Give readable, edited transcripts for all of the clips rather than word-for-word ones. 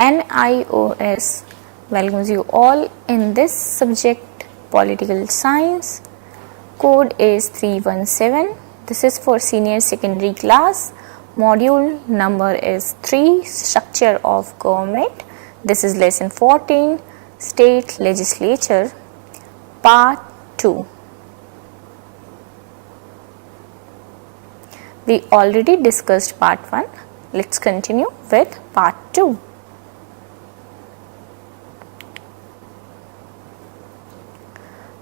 NIOS welcomes you all in this subject, political science. Code is 317. This is for senior secondary class. Module number is 3, structure of government. This is lesson 14, state legislature, part 2. We already discussed part 1. Let's continue with part 2.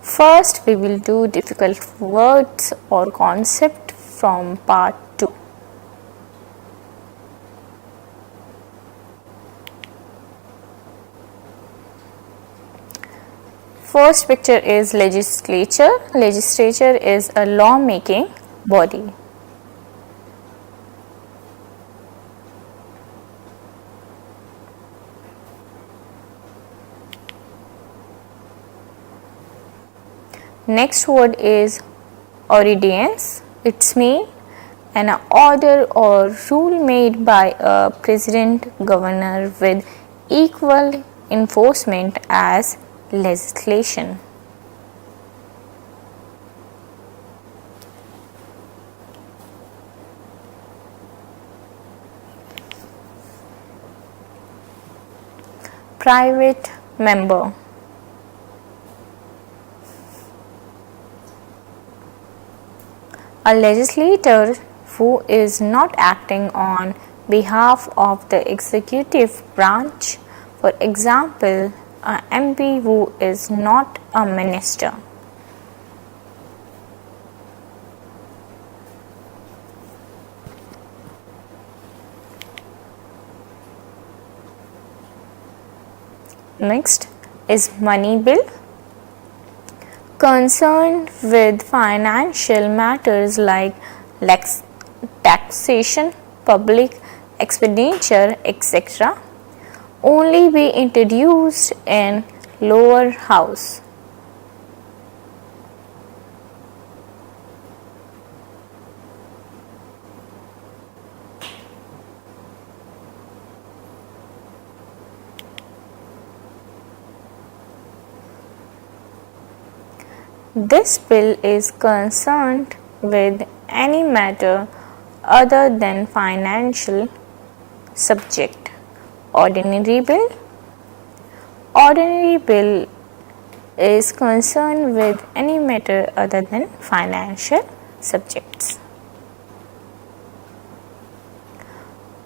First, we will do difficult words or concept from part 2. First picture is legislature. Legislature is a law-making body. Next word is ordinance. It's mean an order or rule made by a president governor with equal enforcement as legislation. Private member. A legislator who is not acting on behalf of the executive branch, for example, an MP who is not a minister. Next is money bill. Concerned with financial matters like taxation, public expenditure, etc., only be introduced in lower house. This bill is concerned with any matter other than financial subject. Ordinary bill. Ordinary bill is concerned with any matter other than financial subjects.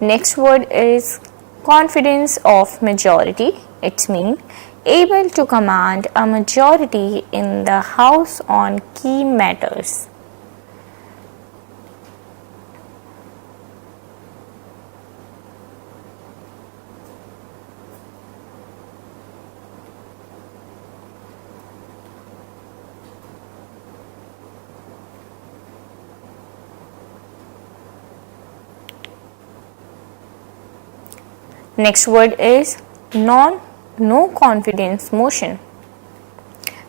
Next word is confidence of majority. It means able to command a majority in the House on key matters. Next word is no confidence motion.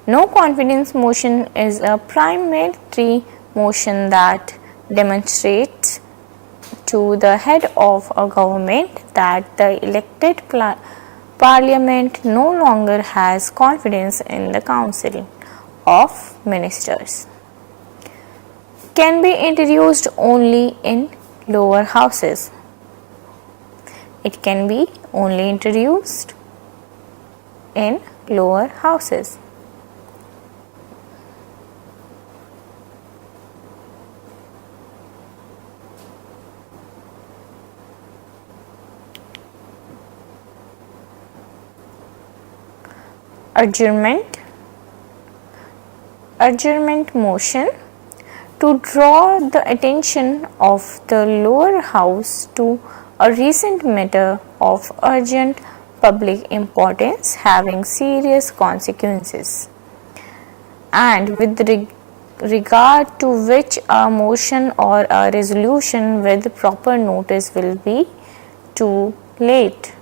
No confidence motion is a parliamentary motion that demonstrates to the head of a government that the elected parliament no longer has confidence in the council of ministers. Can be introduced only in lower houses. It can be only introduced in lower houses. Adjournment motion to draw the attention of the lower house to a recent matter of urgent public importance having serious consequences, and with regard to which a motion or a resolution with proper notice will be too late.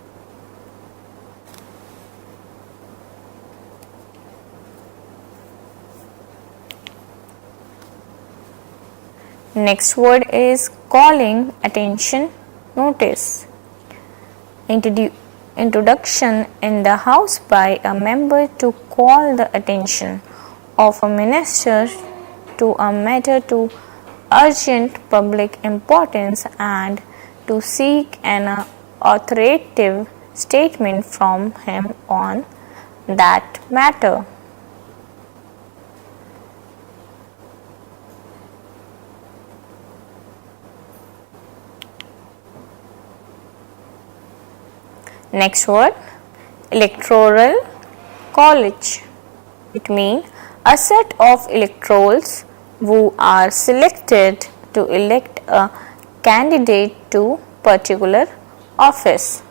Next word is calling attention notice. introduction in the House by a member to call the attention of a minister to a matter to urgent public importance and to seek an authoritative statement from him on that matter. Next word, electoral college. It means a set of electors who are selected to elect a candidate to particular office.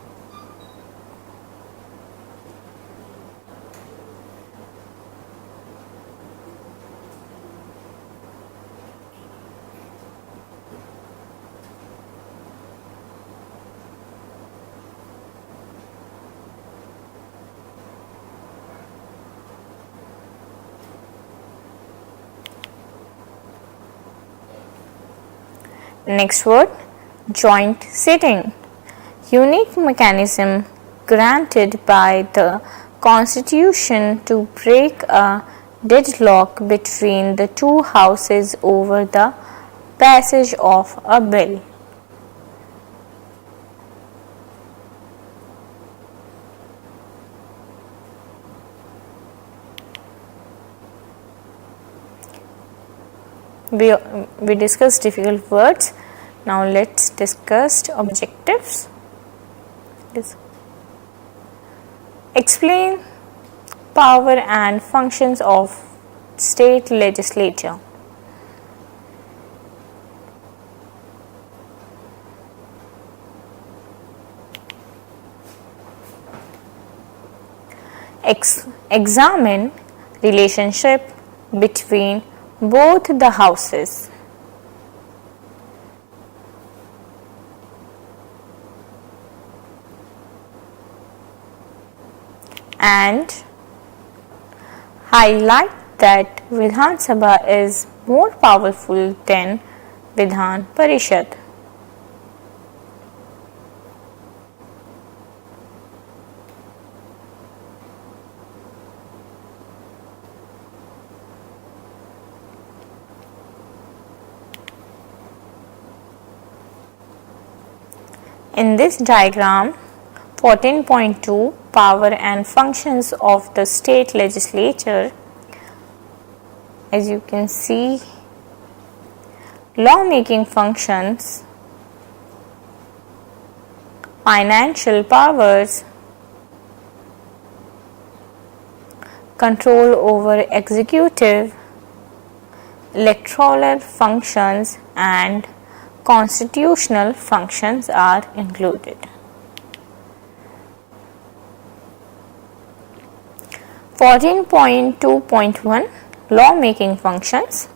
Next word, joint sitting. Unique mechanism granted by the Constitution to break a deadlock between the two houses over the passage of a bill. We discussed difficult words. Now let's discuss objectives. Explain power and functions of state legislature. Examine relationship between both the houses. And highlight that Vidhan Sabha is more powerful than Vidhan Parishad. In this diagram, 14.2 Power and functions of the state legislature. As you can see, lawmaking functions, financial powers, control over executive, electoral functions and constitutional functions are included. 14.2.1 Lawmaking functions.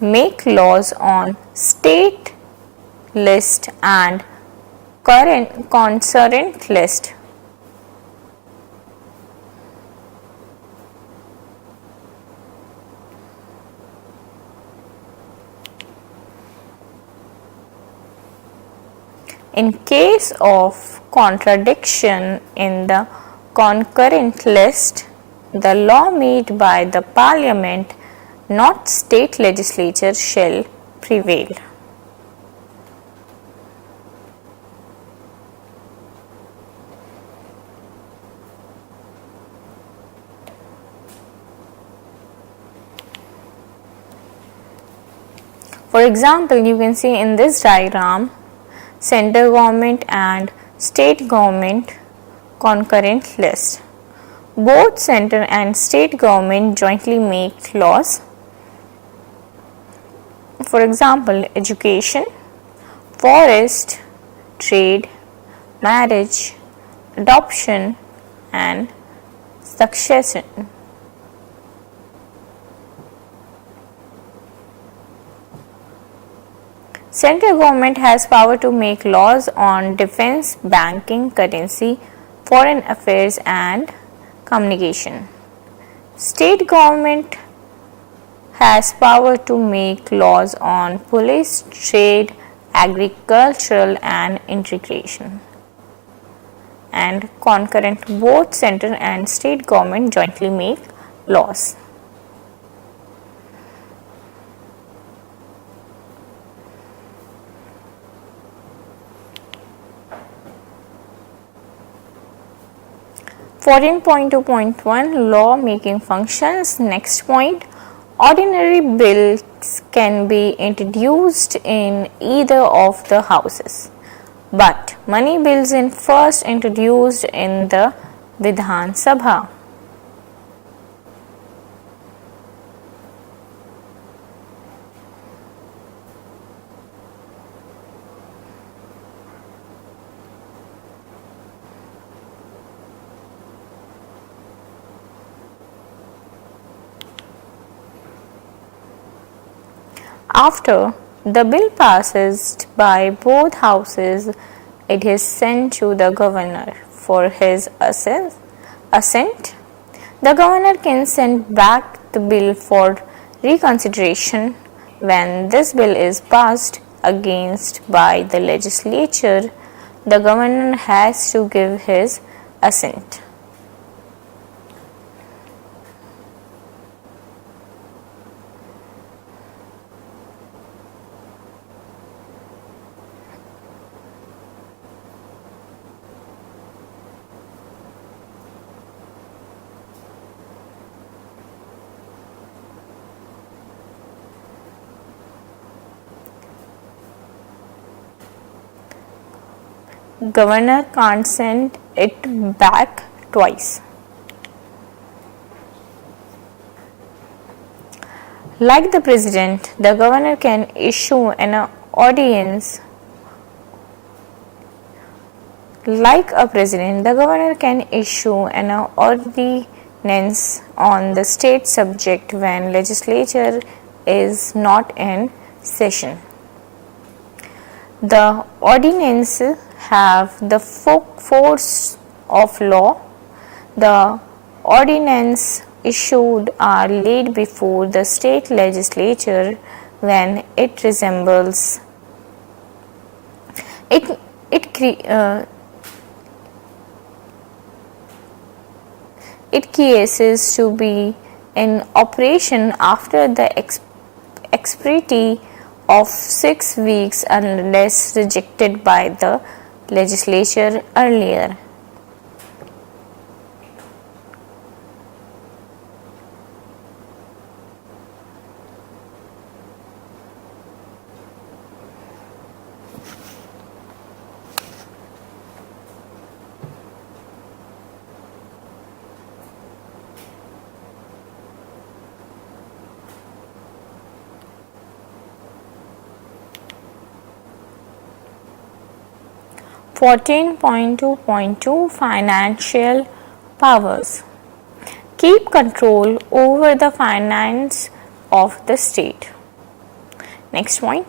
Make laws on state list and concurrent list. In case of contradiction in the concurrent list, the law made by the Parliament, not state legislature, shall prevail. For example, you can see in this diagram, central government and state government concurrent list. Both center and state government jointly make laws. For example, education, forest, trade, marriage, adoption and succession. Central government has power to make laws on defense, banking, currency, foreign affairs and communication. State government has power to make laws on police, trade, agricultural and integration. and concurrent. Both center and state government jointly make laws. Fourteen point 2.1 law making functions. Next point, ordinary bills can be introduced in either of the houses, but money bills in first introduced in the Vidhan Sabha. After the bill passes by both houses, it is sent to the governor for his assent. The governor can send back the bill for reconsideration. When this bill is passed against by the legislature, the governor has to give his assent. Governor can't send it back twice. Like the president, the governor can issue an ordinance. Like a president, the governor can issue an ordinance on the state subject when legislature is not in session. The ordinance have the force of law. The ordinance issued are laid before the state legislature when it resembles it cases to be in operation after the expiry of 6 weeks unless rejected by the legislature earlier. Fourteen point 2.2 Financial powers. Keep control over the finance of the state. Next point,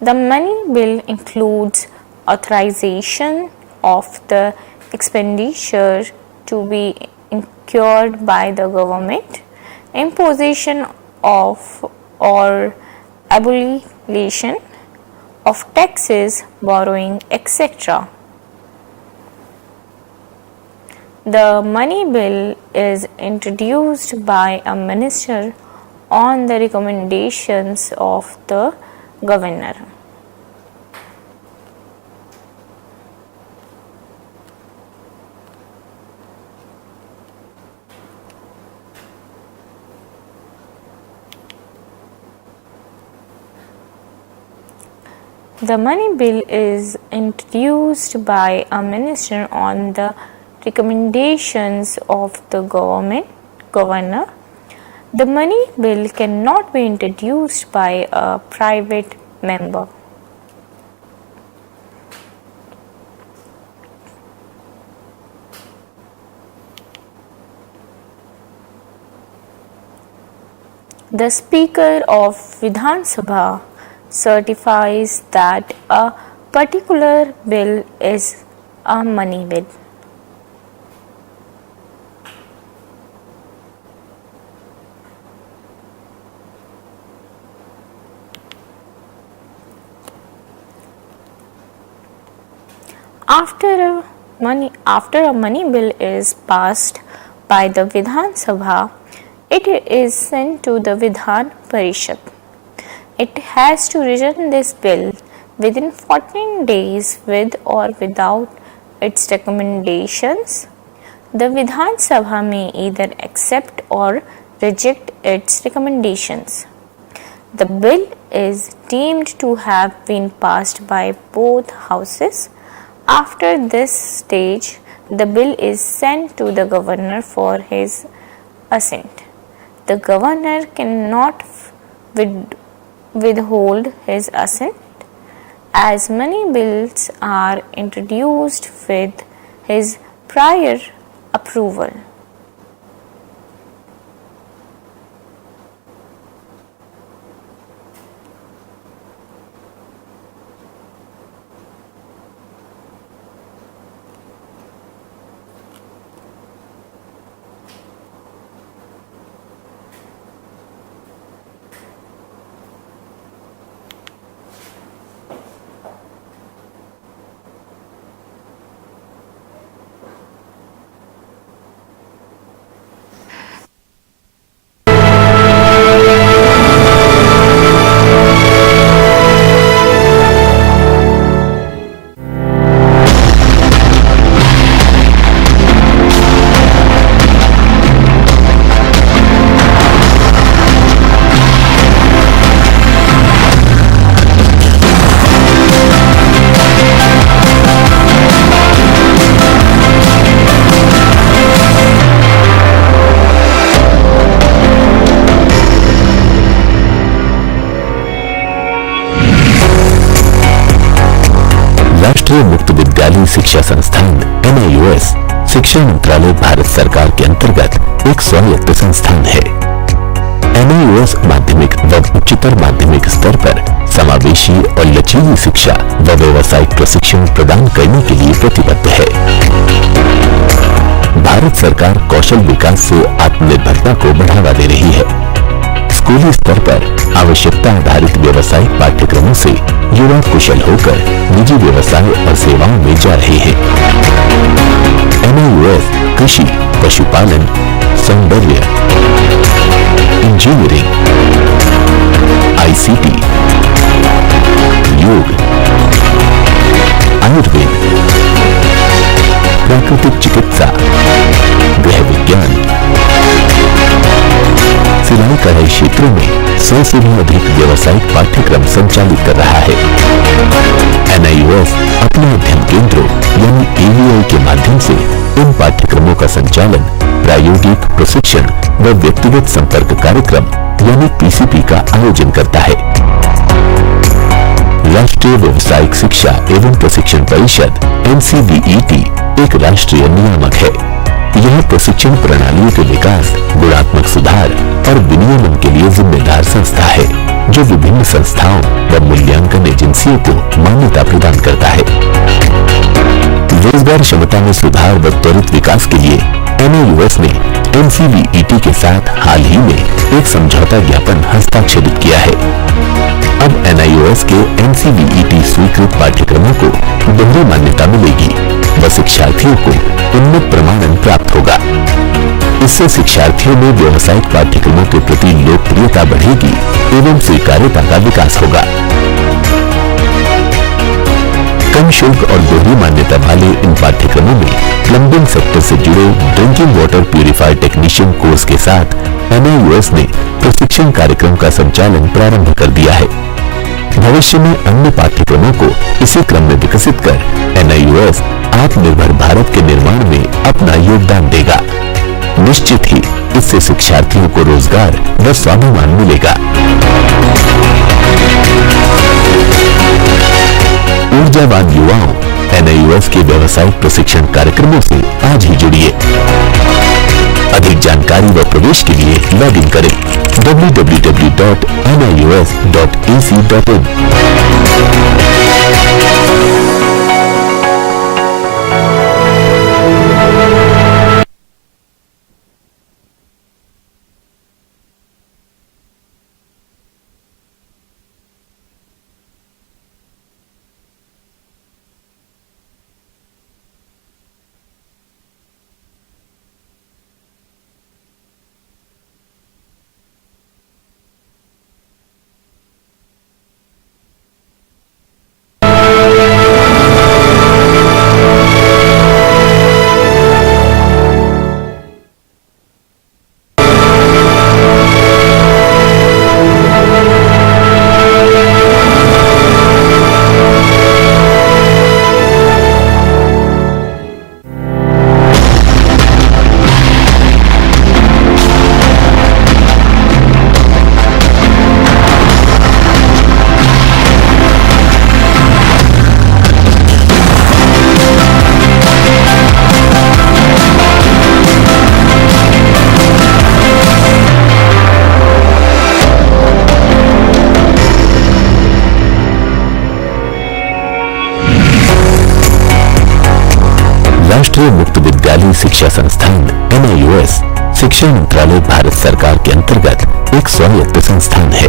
the money bill includes authorization of the expenditure to be incurred by the government, imposition of or abolition of taxes, borrowing, etc. The money bill is introduced by a minister on the recommendations of the governor. The money bill is introduced by a minister on the recommendations of the governor. The money bill cannot be introduced by a private member. The Speaker of Vidhan Sabha certifies that a particular bill is a money bill. After a after a money bill is passed by the Vidhan Sabha, it is sent to the Vidhan Parishad. It has to return this bill within 14 days with or without its recommendations. The Vidhan Sabha may either accept or reject its recommendations. The bill is deemed to have been passed by both houses. After this stage, the bill is sent to the governor for his assent. The governor cannot withhold his assent, as many bills are introduced with his prior approval. राष्ट्रीय मुक्त विद्यालय शिक्षा संस्थान NIOS शिक्षा मंत्रालय भारत सरकार के अंतर्गत एक स्वायत्त संस्थान है। NIOS माध्यमिक व उच्चतर माध्यमिक स्तर पर समावेशी और लचीली शिक्षा व व्यावसायिक प्रशिक्षण प्रदान करने के लिए प्रतिबद्ध है। भारत सरकार कौशल विकास से आत्मनिर्भरता को बढ़ावा दे रही है। स्कूली स्तर पर आवश्यकता आधारित व्यावसायिक पाठ्यक्रमों से युवा कुशल होकर निजी व्यवसाय और सेवाओं में जा रहे हैं। NIOS कृषि, पशुपालन, सौंदर्य, इंजीनियरिंग, ICT, योग, आयुर्वेद, प्राकृतिक चिकित्सा, गृह विज्ञान, सिलाई कढ़ाई क्षेत्रों में 100 से भी अधिक व्यावसायिक पाठ्यक्रम संचालित कर रहा है। NIOS अपने अध्ययन केंद्रों यानी AVI के माध्यम से इन पाठ्यक्रमों का संचालन, प्रायोगिक प्रशिक्षण व व्यक्तिगत संपर्क कार्यक्रम यानी PCP का आयोजन करता है। राष्ट्रीय व्यावसायिक शिक्षा एवं प्रशिक्षण परिषद NCVET एक राष्ट्रीय नियामक है। यह प्रशिक्षण प्रणालियों के विकास, गुणात्मक सुधार और विनियमन के लिए जिम्मेदार संस्था है, जो विभिन्न संस्थाओं व मूल्यांकन एजेंसियों को मान्यता प्रदान करता है। रोजगार क्षमता में सुधार व त्वरित विकास के लिए NIOS ने NCVET के साथ हाल ही में एक समझौता ज्ञापन हस्ताक्षरित किया है। अब NIOS के NCVET स्वीकृत पाठ्यक्रमों को दोहरी मान्यता मिलेगी व शिक्षार्थियों को उन्नत प्रमाणन प्राप्त होगा। इससे शिक्षार्थियों में व्यावसायिक पाठ्यक्रमों के प्रति लोकप्रियता बढ़ेगी एवं स्वीकार्यता का विकास होगा। कम शुल्क और दोहरी मान्यता वाले इन पाठ्यक्रमों में प्लम्बिंग सेक्टर से जुड़े drinking water purifier technician course के साथ NIOS ने प्रशिक्षण कार्यक्रम का संचालन प्रारंभ कर दिया है। भविष्य में अन्य पाठ्यक्रमों को इसी क्रम में विकसित कर NIOS आत्मनिर्भर भारत के निर्माण में अपना योगदान देगा। निश्चित ही इससे शिक्षार्थियों को रोजगार व स्वाभिमान मिलेगा। ऊर्जावान युवाओं, NIOS के व्यावसायिक प्रशिक्षण कार्यक्रमों से आज ही जुड़िए। अधिक जानकारी व प्रवेश के लिए लॉग इन करें www.nios.ac.in। राष्ट्रीय मुक्त विद्यालय शिक्षा संस्थान NIOS शिक्षा मंत्रालय भारत सरकार के अंतर्गत एक स्वायत्त संस्थान है।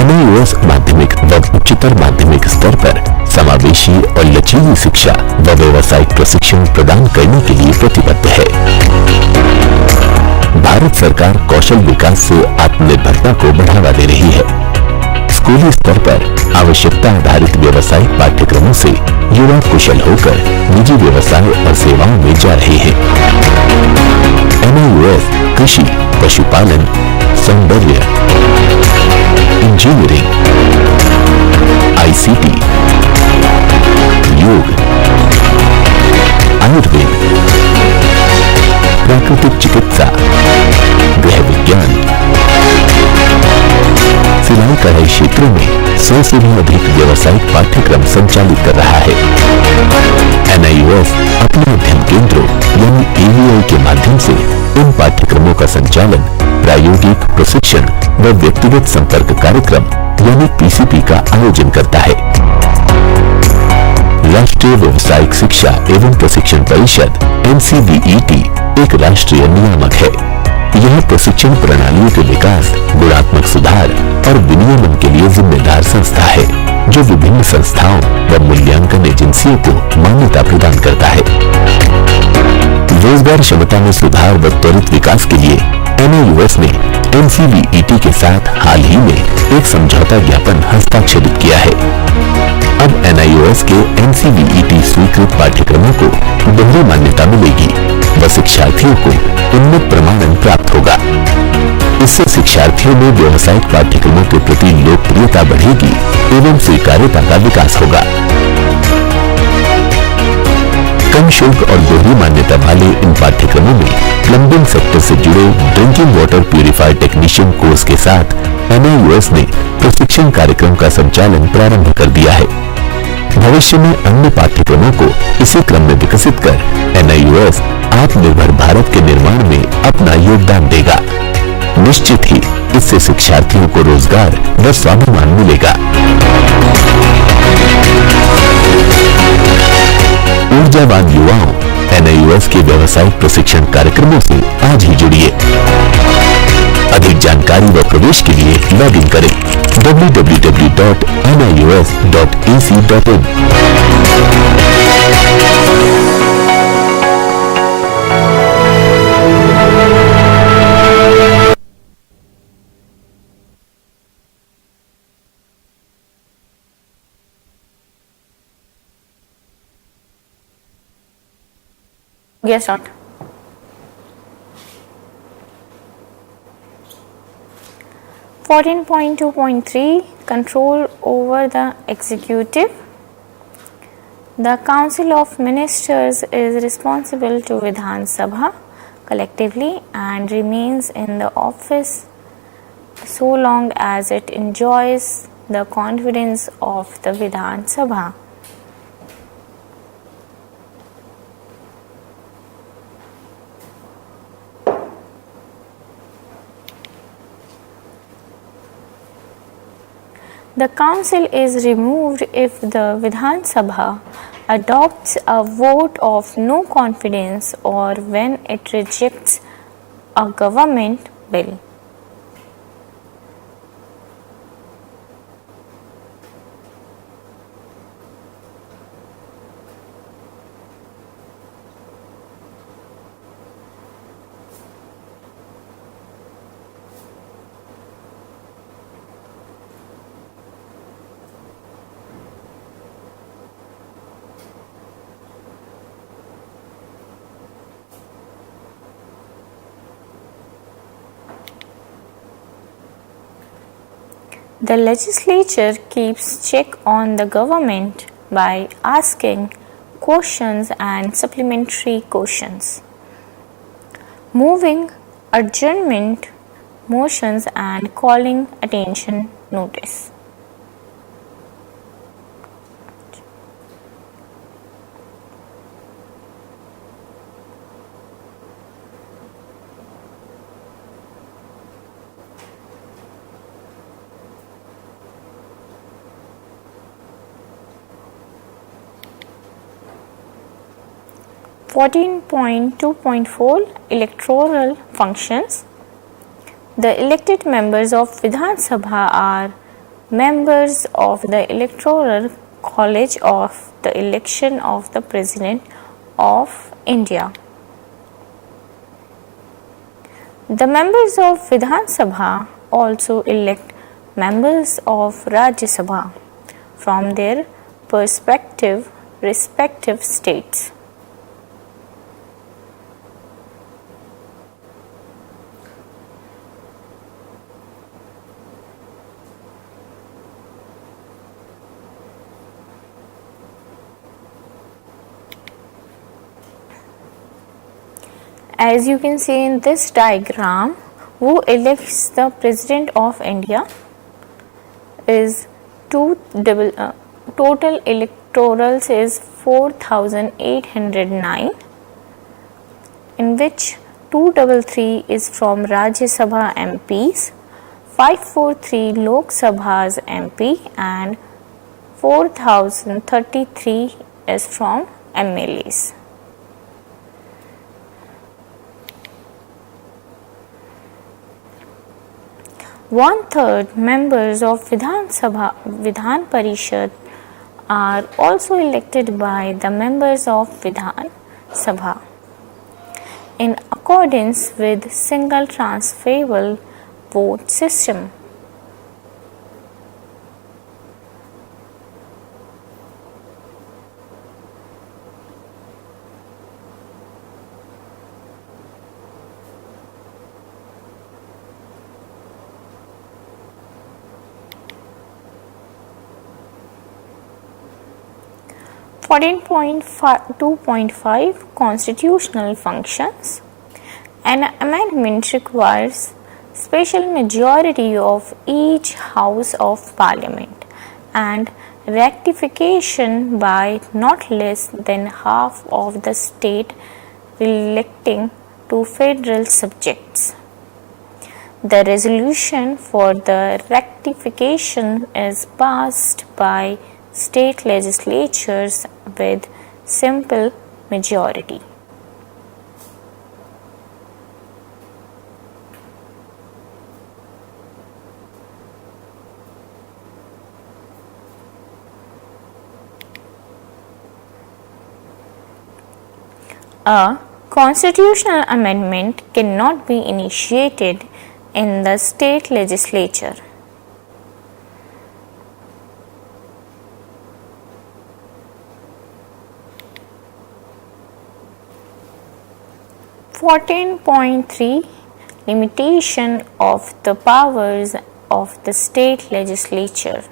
NIOS माध्यमिक व उच्चतर माध्यमिक स्तर पर समावेशी और लचीली शिक्षा व व्यावसायिक प्रशिक्षण प्रदान करने के लिए प्रतिबद्ध है। भारत सरकार कौशल विकास से आत्मनिर्भरता को बढ़ावा दे रही है। स्कूली स्तर पर आवश्यकता आधारित व्यावसायिक पाठ्यक्रमों से युवा कुशल होकर निजी व्यवसाय और सेवाओं में जा रहे हैं। NIOS कृषि, पशुपालन, सौंदर्य, इंजीनियरिंग, ICT, योग, आयुर्वेद, प्राकृतिक चिकित्सा, गृह विज्ञान, सिलाई कढ़ाई क्षेत्रों में 100 से भी अधिक व्यावसायिक पाठ्यक्रम संचालित कर रहा है। NIOS अपने अध्ययन केंद्रों यानी AVI के माध्यम से इन पाठ्यक्रमों का संचालन, प्रायोगिक प्रशिक्षण व व्यक्तिगत संपर्क कार्यक्रम यानी PCP का आयोजन करता है। राष्ट्रीय व्यावसायिक शिक्षा एवं प्रशिक्षण परिषद NCVET एक राष्ट्रीय नियामक है। यह प्रशिक्षण प्रणालियों के विकास, गुणात्मक सुधार और विनियमन के लिए जिम्मेदार संस्था है, जो विभिन्न संस्थाओं व मूल्यांकन एजेंसियों को मान्यता प्रदान करता है। रोजगार क्षमता में सुधार व त्वरित विकास के लिए NIOS ने NCVET के साथ हाल ही में एक समझौता ज्ञापन हस्ताक्षरित किया है। अब NIOS के NCVET स्वीकृत पाठ्यक्रमों को दोहरी मान्यता मिलेगी व शिक्षार्थियों को उन्नत प्रमाणन प्राप्त होगा। इससे शिक्षार्थियों में व्यावसायिक पाठ्यक्रमों के प्रति लोकप्रियता बढ़ेगी एवं स्वीकार्यता का विकास होगा। कम शुल्क और दोहरी मान्यता वाले इन पाठ्यक्रमों में प्लम्बिंग सेक्टर से जुड़े drinking water purifier technician course के साथ NIOS ने प्रशिक्षण कार्यक्रम का संचालन प्रारंभ कर दिया है। भविष्य में अन्य पाठ्यक्रमों को इसी क्रम में विकसित कर NIOS आत्मनिर्भर भारत के निर्माण में अपना योगदान देगा। निश्चित ही इससे शिक्षार्थियों को रोजगार व स्वाभिमान मिलेगा। ऊर्जावान युवाओं, NIOS के व्यावसायिक प्रशिक्षण कार्यक्रमों से आज ही जुड़िए। अधिक जानकारी व प्रवेश के लिए लॉग इन करें www.nios.ac.in। Yes, not. (14.2.3) Control over the executive. The Council of Ministers is responsible to Vidhan Sabha collectively and remains in the office so long as it enjoys the confidence of the Vidhan Sabha. The council is removed if the Vidhan Sabha adopts a vote of no confidence or when it rejects a government bill. The legislature keeps check on the government by asking questions and supplementary questions, moving adjournment motions and calling attention notice. 14.2.4 Electoral functions. The elected members of Vidhan Sabha are members of the Electoral College of the election of the President of India. The members of Vidhan Sabha also elect members of Rajya Sabha from their respective states. As you can see in this diagram, who elects the President of India is total electorals is 4,809, in which 233 is from Rajya Sabha MPs, 543 Lok Sabha's MP and 4,033 is from MLAs. One-third members of Vidhan Parishad are also elected by the members of Vidhan Sabha in accordance with single transferable vote system. Fourteen point 2.5 Constitutional functions. An amendment requires special majority of each House of Parliament and ratification by not less than half of the state relating to federal subjects. The resolution for the ratification is passed by state legislatures with simple majority. A constitutional amendment cannot be initiated in the state legislature. (14.3) Limitation of the powers of the state legislature.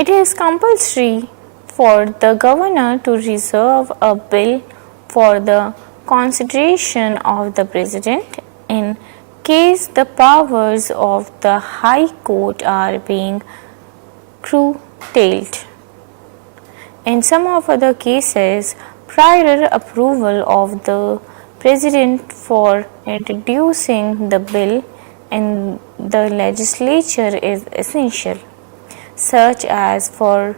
It is compulsory for the governor to reserve a bill for the consideration of the president in case the powers of the High Court are being curtailed. In some of other cases, prior approval of the president for introducing the bill in the legislature is essential, such as for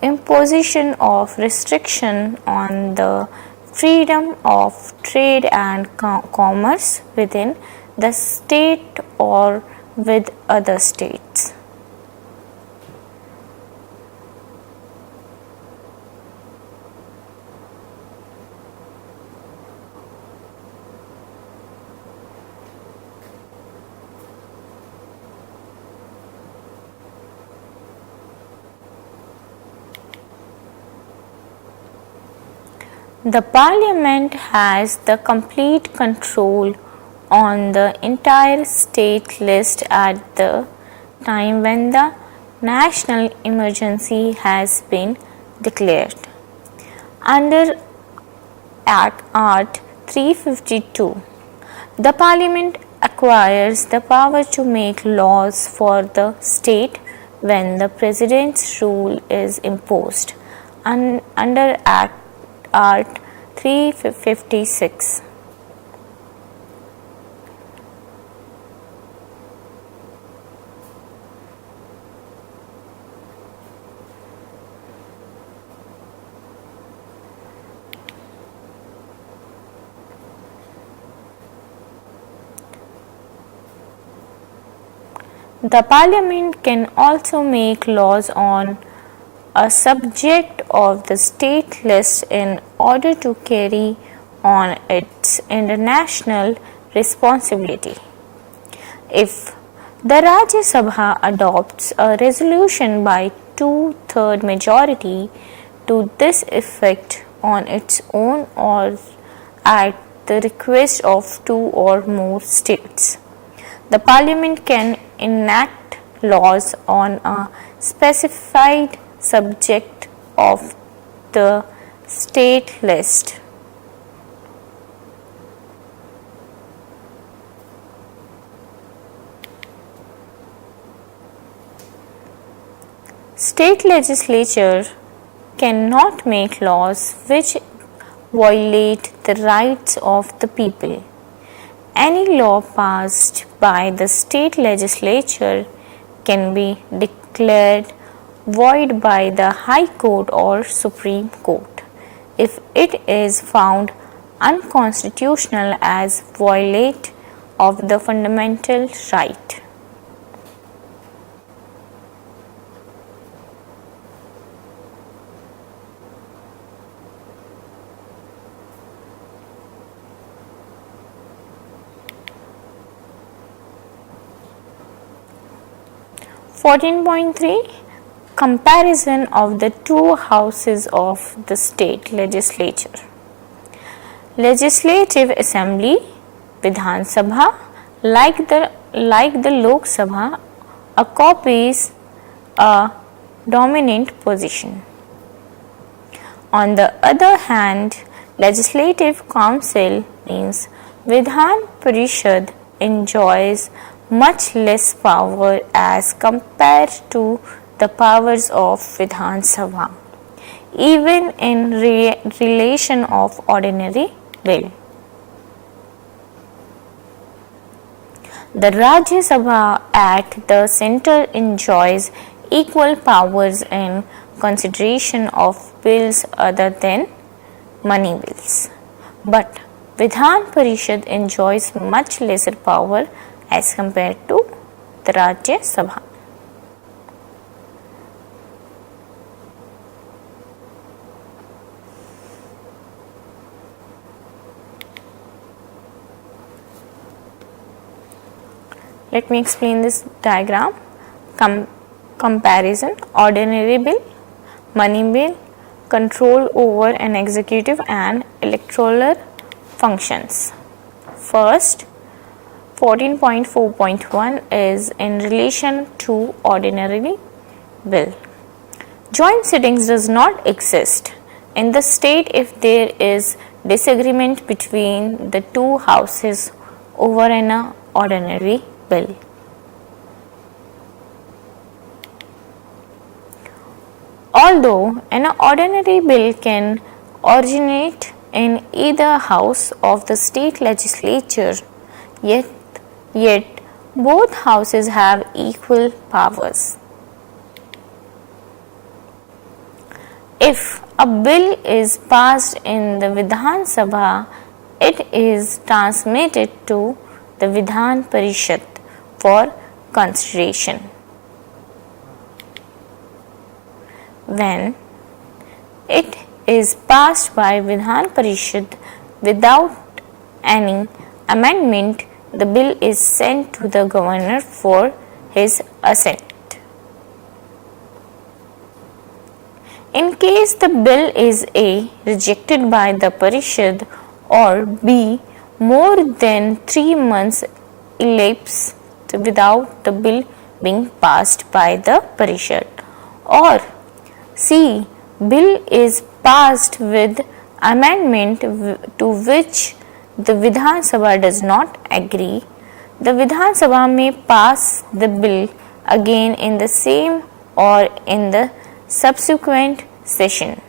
imposition of restriction on the freedom of trade and commerce within the state or with other states. The Parliament has the complete control on the entire state list at the time when the national emergency has been declared. Under Art 352, the Parliament acquires the power to make laws for the state when the President's rule is imposed under Art 356. The Parliament can also make laws on a subject of the state list in order to carry on its international responsibility. If the Rajya Sabha adopts a resolution by 2/3 majority to this effect on its own or at the request of two or more states, the Parliament can enact laws on a specified subject of the state list. State legislature cannot make laws which violate the rights of the people. Any law passed by the state legislature can be declared void by the High Court or Supreme Court if it is found unconstitutional as violate of the fundamental right. Comparison of the two houses of the state legislature. Legislative Assembly, Vidhan Sabha, like the Lok Sabha, occupies a dominant position. On the other hand, Legislative Council means Vidhan Parishad enjoys much less power as compared to the powers of Vidhan Sabha, even in relation of ordinary bill. The Rajya Sabha at the centre enjoys equal powers in consideration of bills other than money bills, but Vidhan Parishad enjoys much lesser power as compared to the Rajya Sabha. Let me explain this diagram. Comparison: ordinary bill, money bill, control over an executive and electoral functions. First, 14.4.1 is in relation to ordinary bill. Joint sittings does not exist in the state if there is disagreement between the two houses over an ordinary bill. Although an ordinary bill can originate in either house of the state legislature, yet both houses have equal powers. If a bill is passed in the Vidhan Sabha, it is transmitted to the Vidhan Parishad for consideration. When it is passed by Vidhan Parishad without any amendment, the bill is sent to the governor for his assent. In case the bill is A, rejected by the Parishad, or B, more than 3 months elapse without the bill being passed by the Parishad. Or C. Bill is passed with amendment to which the Vidhan Sabha does not agree. The Vidhan Sabha may pass the bill again in the same or in the subsequent session.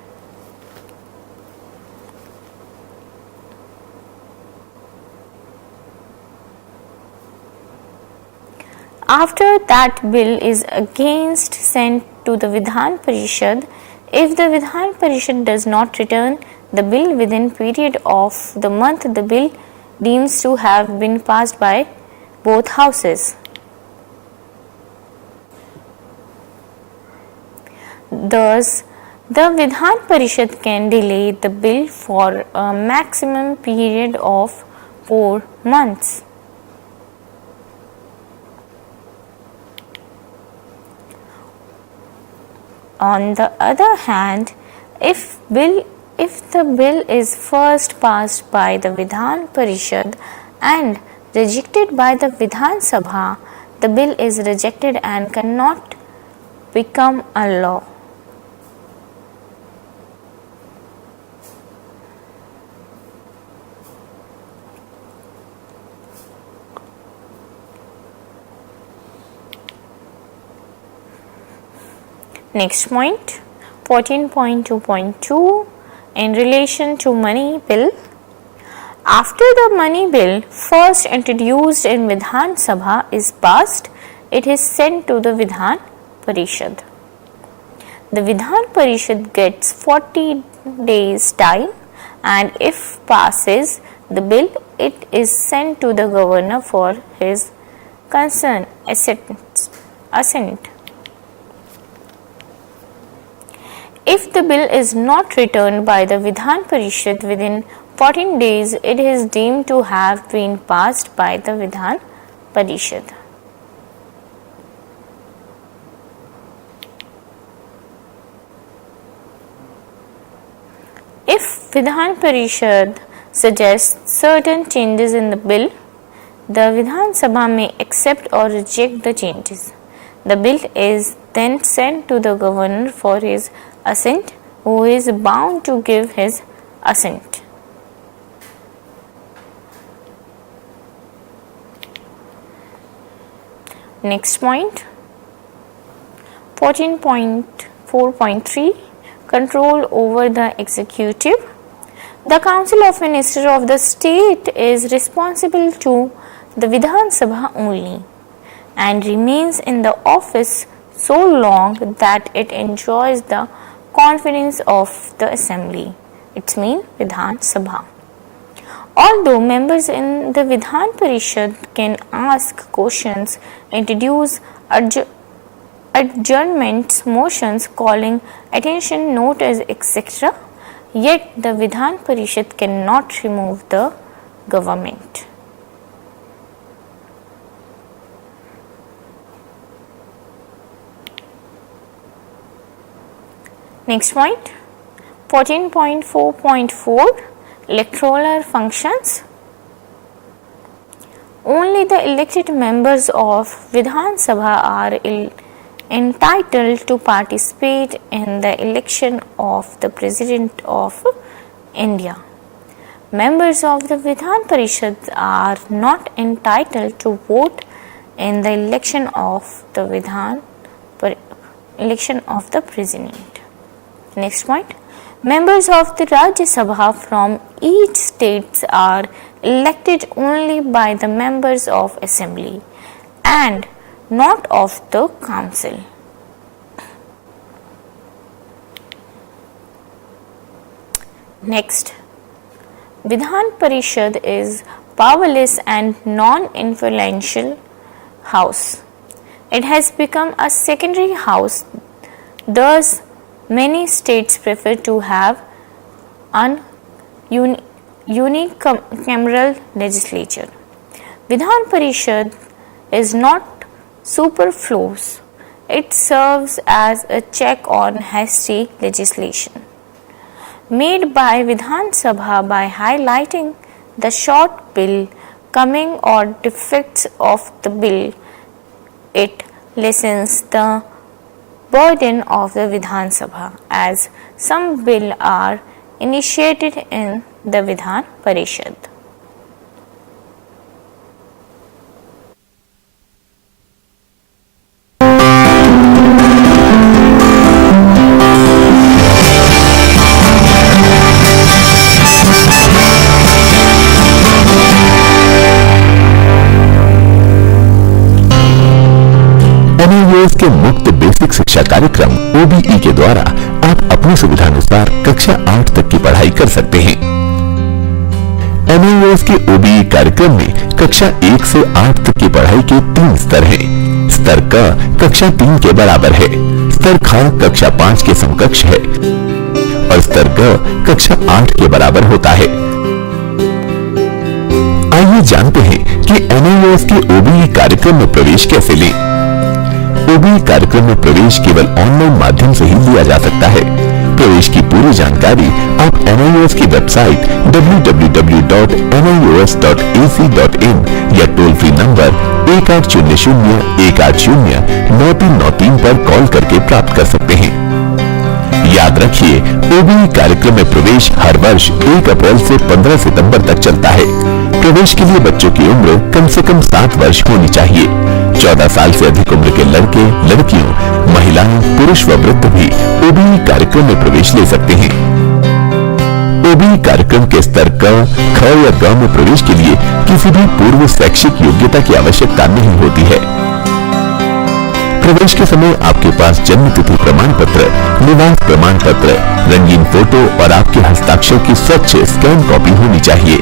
After that bill is again sent to the Vidhan Parishad, if the Vidhan Parishad does not return the bill within period of the month the bill deems to have been passed by both houses. Thus, the Vidhan Parishad can delay the bill for a maximum period of 4 months. On the other hand, if the bill is first passed by the Vidhan Parishad and rejected by the Vidhan Sabha, the bill is rejected and cannot become a law. Next point, 14.2.2 in relation to money bill. After the money bill first introduced in Vidhan Sabha is passed, it is sent to the Vidhan Parishad. The Vidhan Parishad gets 40 days time, and if passes the bill, it is sent to the governor for his assent. If the bill is not returned by the Vidhan Parishad within 14 days, it is deemed to have been passed by the Vidhan Parishad. If Vidhan Parishad suggests certain changes in the bill, the Vidhan Sabha may accept or reject the changes. The bill is then sent to the governor for his assent, who is bound to give his assent. Next point, 14.4.3 Control over the executive. The Council of Ministers of the State is responsible to the Vidhan Sabha only and remains in the office so long that it enjoys the confidence of the assembly. It's mean Vidhan Sabha. Although members in the Vidhan Parishad can ask questions, introduce adjournments, motions, calling attention, notice, etc., yet the Vidhan Parishad cannot remove the government. Next point, 14.4.4 Electoral functions. Only the elected members of Vidhan Sabha are entitled to participate in the election of the President of India. Members of the Vidhan Parishad are not entitled to vote in the election of the President. Next point. Members of the Rajya Sabha from each state are elected only by the members of assembly and not of the council. Next, Vidhan Parishad is powerless and non-influential house. It has become a secondary house. Thus, many states prefer to have an unicameral legislature. Vidhan Parishad is not superfluous. It serves as a check on hasty legislation made by Vidhan Sabha by highlighting the short bill coming or defects of the bill. It lessens the burden of the Vidhan Sabha, as some bill are initiated in the Vidhan Parishad. NIOS के मुक्त basic शिक्षा कार्यक्रम OBE के द्वारा आप अपनी सुविधानुसार कक्षा 8 तक की पढ़ाई कर सकते हैं। NIOS के OBE कार्यक्रम में कक्षा 1 से 8 तक की पढ़ाई के 3 स्तर हैं। स्तर क कक्षा 3 के बराबर है, स्तर ख कक्षा 5 के समकक्ष है और स्तर ग कक्षा 8 के बराबर होता है। आइए जानते हैं कि NIOS के OBE कार्यक्रम में प्रवेश कैसे लें। OBE कार्यक्रम में प्रवेश केवल ऑनलाइन माध्यम से ही लिया जा सकता है। प्रवेश की पूरी जानकारी आप NIOS की वेबसाइट www.nios.ac.in या टोल फ्री नंबर 1800-180-9393 पर कॉल करके प्राप्त कर सकते हैं। याद रखिए, OBE कार्यक्रम में प्रवेश हर वर्ष 1 अप्रैल से 15 सितंबर तक चलता है। प्रवेश के लिए बच्चों की उम्र कम से कम 7 वर्ष होनी चाहिए। 14 साल से अधिक उम्र के लड़के, लड़कियों, महिलाएं, पुरुष व वृद्ध भी OBE कार्यक्रम में प्रवेश ले सकते हैं। OBE कार्यक्रम के स्तर क, ख या ग में प्रवेश के लिए किसी भी पूर्व शैक्षिक योग्यता की आवश्यकता नहीं होती है। प्रवेश के समय आपके पास जन्म तिथि प्रमाण पत्र, निवास प्रमाण पत्र, रंगीन फोटो और आपके हस्ताक्षर की स्वच्छ स्कैन कॉपी होनी चाहिए।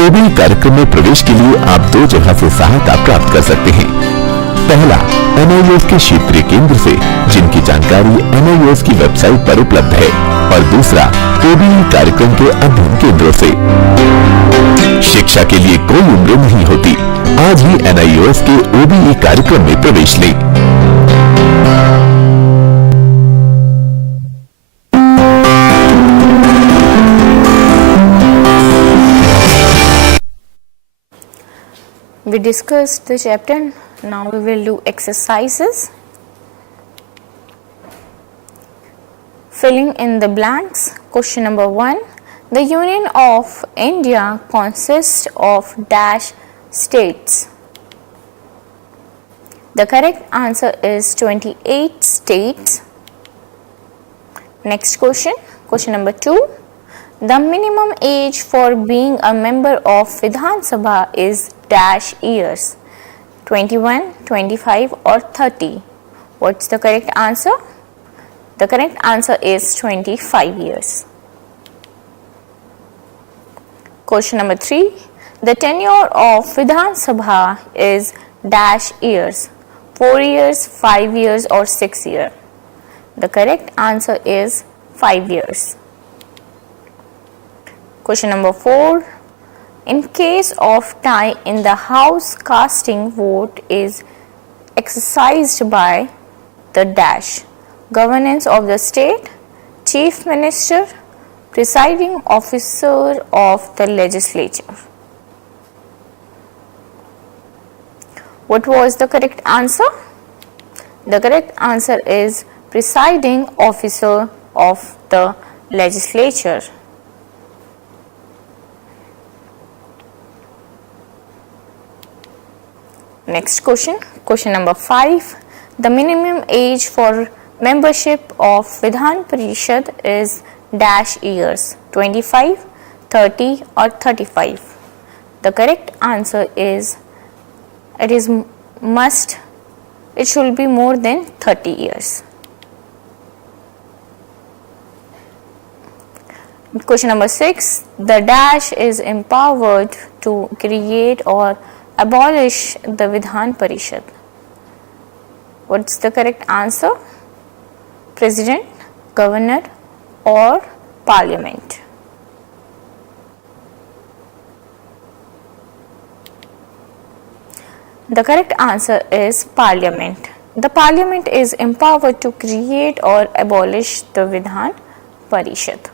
OBE कार्यक्रम में प्रवेश के लिए आप 2 जगह से सहायता प्राप्त कर सकते हैं। पहला, NIOS के क्षेत्रीय केंद्र से, जिनकी जानकारी NIOS की वेबसाइट पर उपलब्ध है, और दूसरा OBE कार्यक्रम के अध्ययन केंद्रों से। शिक्षा के लिए कोई उम्र नहीं होती। आज ही NIOS के OBE कार्यक्रम में प्रवेश लें। We discussed the chapter. Now we will do exercises. Filling in the blanks. Question number 1. The Union of India consists of dash states. The correct answer is 28 states. Next question. Question number 2. The minimum age for being a member of Vidhan Sabha is dash years, 21, 25 or 30. What's the correct answer? The correct answer is 25 years. Question number 3. The tenure of Vidhan Sabha is dash years, 4 years, 5 years or 6 years. The correct answer is 5 years. Question number 4. In case of tie in the House, casting vote is exercised by the dash governance of the state, chief minister, presiding officer of the legislature. What was the correct answer? The correct answer is presiding officer of the legislature. Next question, question number 5. The minimum age for membership of Vidhan Parishad is dash years, 25, 30 or 35. The correct answer is it should be more than 30 years. Question number 6. The dash is empowered to create or abolish the Vidhan Parishad. What's the correct answer? President, Governor or Parliament? The correct answer is Parliament. The Parliament is empowered to create or abolish the Vidhan Parishad.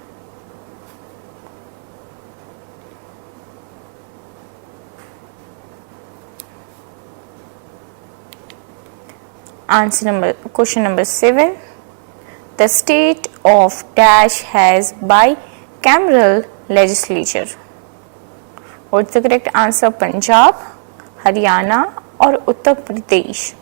Question number 7. The state of dash has bicameral legislature. What's the correct answer? Punjab, Haryana or Uttar Pradesh?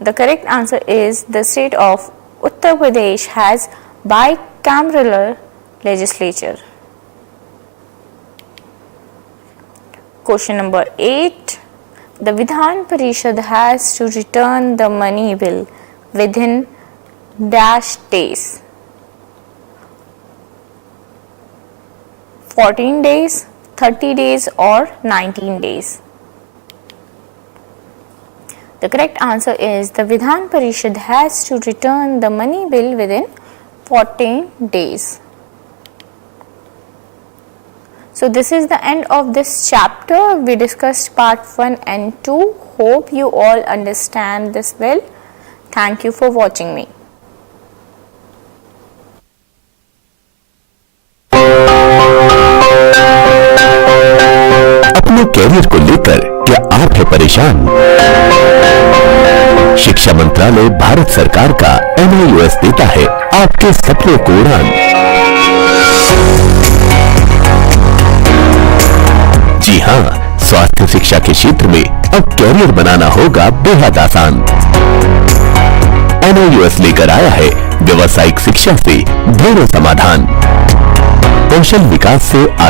The correct answer is the state of Uttar Pradesh has bicameral legislature. Question number 8. The Vidhan Parishad has to return the money bill within dash days. 14 days, 30 days or 19 days. The correct answer is the Vidhan Parishad has to return the money bill within 14 days. So this is the end of this chapter. We discussed part 1 and 2. Hope you all understand this well. Thank you for watching me. अपने career को लेकर क्या आप है परेशान? शिक्षा मंत्रालय भारत सरकार का NIOS देता है आपके सपनों को उड़ान। जी हां, स्वास्थ्य शिक्षा के क्षेत्र में अब कैरियर बनाना होगा बेहद आसान। NIOS लेकर आया है व्यावसायिक शिक्षा से ढेरों समाधान, कौशल विकास से